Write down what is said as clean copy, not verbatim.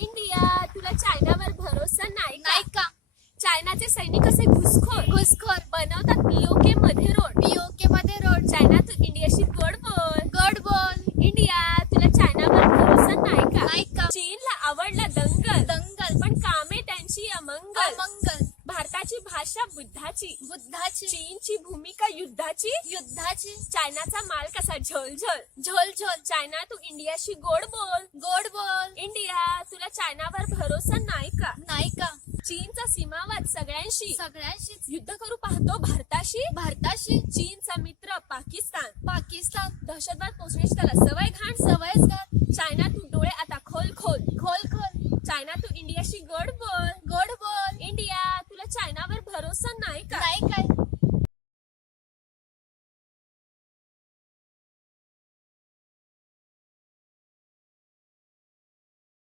India, तुला चायनावर भरोसा नाही नाही का? चायनाचे सैनिक कसे घुसखोर बनवतात पीओके मध्ये रोड. पीओके मध्ये रोड. चायना तू इंडियाशी गोड बोल. गड बोल. इंडिया, तुला चायनावर भरोसा नाही का? चीनला आवडला दंगल दंगल. पण कामे त्यांची अमंगल. मंगल. भारताची भाषा बुद्धाची. चीनची भूमिका युद्धाची. चायनाचा माल कसा झोलझोल. झोल. चायना तू इंडियाशी गोड बोल. गोड बोल. इंडिया, तुला चायनावर भरोसा नाही नाही का? चीनचा सीमावाद सगळ्यांशी. सगळ्यांशीच. युद्ध करू पाहतो भारताशी. चीनचा मित्र पाकिस्तान. पाकिस्तान. दहशतवाद पोचण्याची त्याला सवय घाण. सवयच घात.